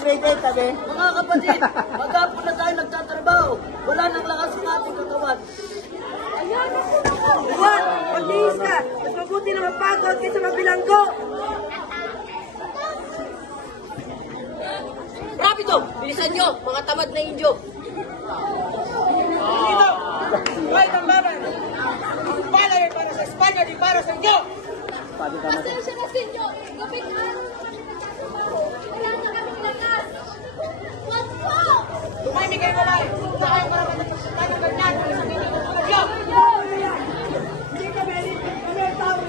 grade 8, sabi. Mga kapatid, maghapon na tayo nagtatrabaho. Wala nang lakas ng ating katawan. Juan, mag-iis ka. Mas mabuti na mapagod kaysa magbilanggo. Rapido! Bilisan nyo, mga tamad na indio. Dito, buhay ng baban. Bala ay para sa Espanya, di para sa Inyo. Pasensya na, senyor. Gabing araw na kami nagtatrabaho. Wala na kaming lakas. Wag po! Tumahimik kayo babae. Sa kayo para matagpunan ng ganyan. Sa pinig ng Espanya. Hindi ka melit. Kami ang tao.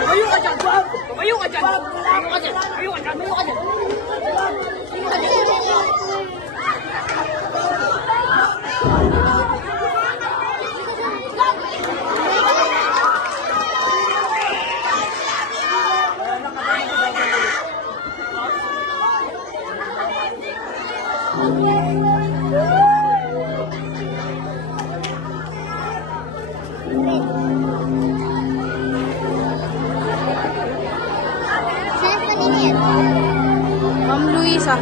Tumayo ka dyan, Bob! Tumayo ka dyan! Tumayo ka dyan! Tumayo ka dyan! Tumayo ka dyan! Ma'am Luisa.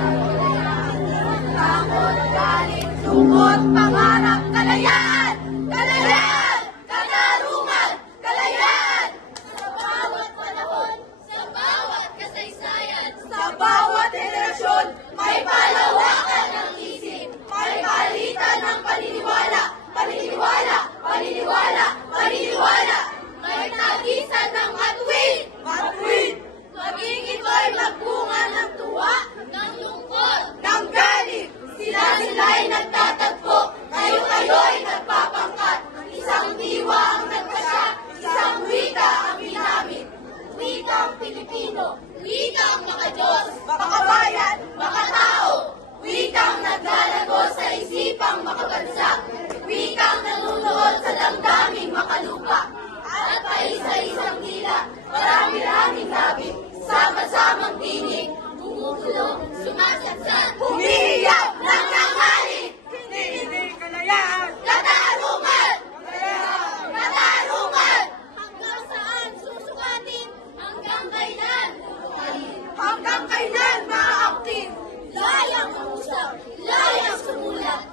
Takot, galit, sumot, pangarap, kalayaan! Kalayaan! Katarungan! Kalayaan! Sa bawat panahon, sa bawat kasaysayan, sa bawat henerasyon, may palawakan ng isip, may palitan ng paniniwala, paniniwala, paniniwala, paniniwala, may tagisan ng matuwid, matuwid! Maging ito'y magbunga ng tuwa, ng lungkot, ng galit. Sila'y nagtatagpo, kayo-kayo'y nagpapangkat. Isang diwa ang nagpasya, isang wika ang ginamit. Wikang Pilipino, wikang makadiyos, makabayan, makatao. Wikang naglalago sa isipang makabansa. Wikang nanunood sa damdaming makalupa. At paisa-isang dila, marami-raming labi. Sama-samang tinig, bumubulo, sumasadsad, humihiyaw ng tanghali. Hindi kalayaan. Katarungan! Kalayaan. Katarungan! Hanggang saan susukatin? Hanggang kailan tutukayin? Hanggang kailan maaaktin? Layang mangusap, layang sumulat,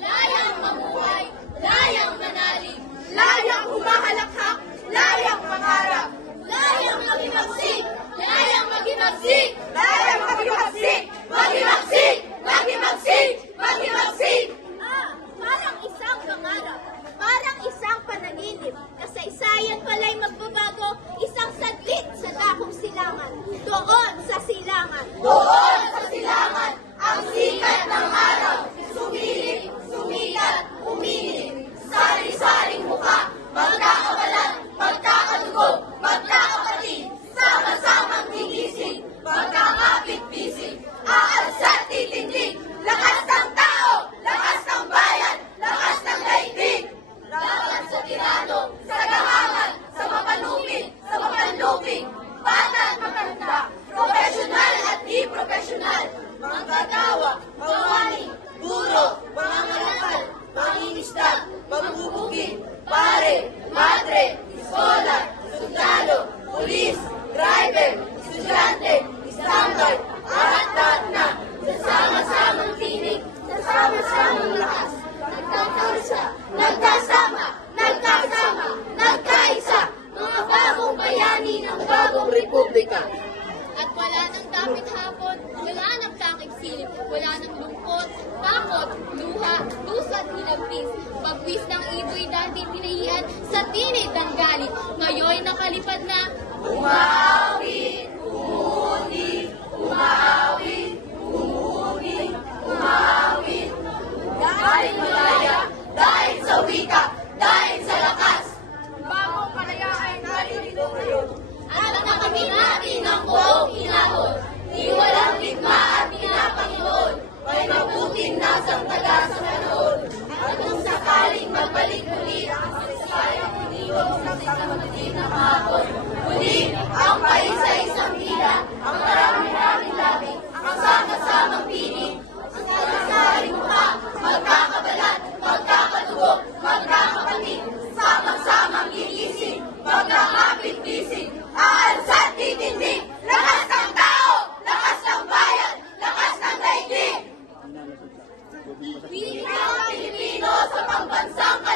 layang mamuhay, layang manalig, layang humahalakhak, layang mangarap, layang magimagsik, layang magimagsik, layang magimagsik, magimagsik, magimagsik, magimagsik. Parang isang pangarap, parang isang panaginip, kasaysayan pala'y magbabago, isang saglit sa dakong silangan, doon sa silangan. Doon sa silangan, ang sikat ng araw, sumilip, sumikat, uminit, sari-saring mukha, magkakabalan, magkakadugo, magkakapatid, sama-samang gigising, magkakapit-bisig, aalsa't titindig, lakas ng tao, lakas ng bayan, lakas ng daigdig. Laban sa tirano, sa gahangan, sa mapanupin, sa mapanluping, bata at matanda, profesional at di profesional, manggagawa, mawani, guro, mangangalakal, mangingisda, magbubugin, pare, madre, iskolar, sundalo, pulis, driver, estudyante, istambay, at na, sa sama-samang tinig, sa sama-samang lakas, nagkakaisa, nagkasama, nagkasama, nagkaisa, mga bagong bayani ng bagong republika. At wala nang dapit hapon, wala nang takip silip, wala nang lungkot, takot, luha, tusat, hinagpis, pagwis ng iboy dati pinahian sa tinid ng galit, ngayon nakalipad na umaawit, umuundi, umaawit, umuundi, umaawit. Dahil malaya, dahil sa wika, dahil sa lakas, bagong kalayaan narito ngayon. At nakamit natin ang buong hinahon, di walang ligma at pinapanginoon, may mabuting nasang taga sa panahon. At kung sakaling magbalik muli ang kasayang iniwag sa mga madilim na hapon, muli Wika Pilipino sa pambansang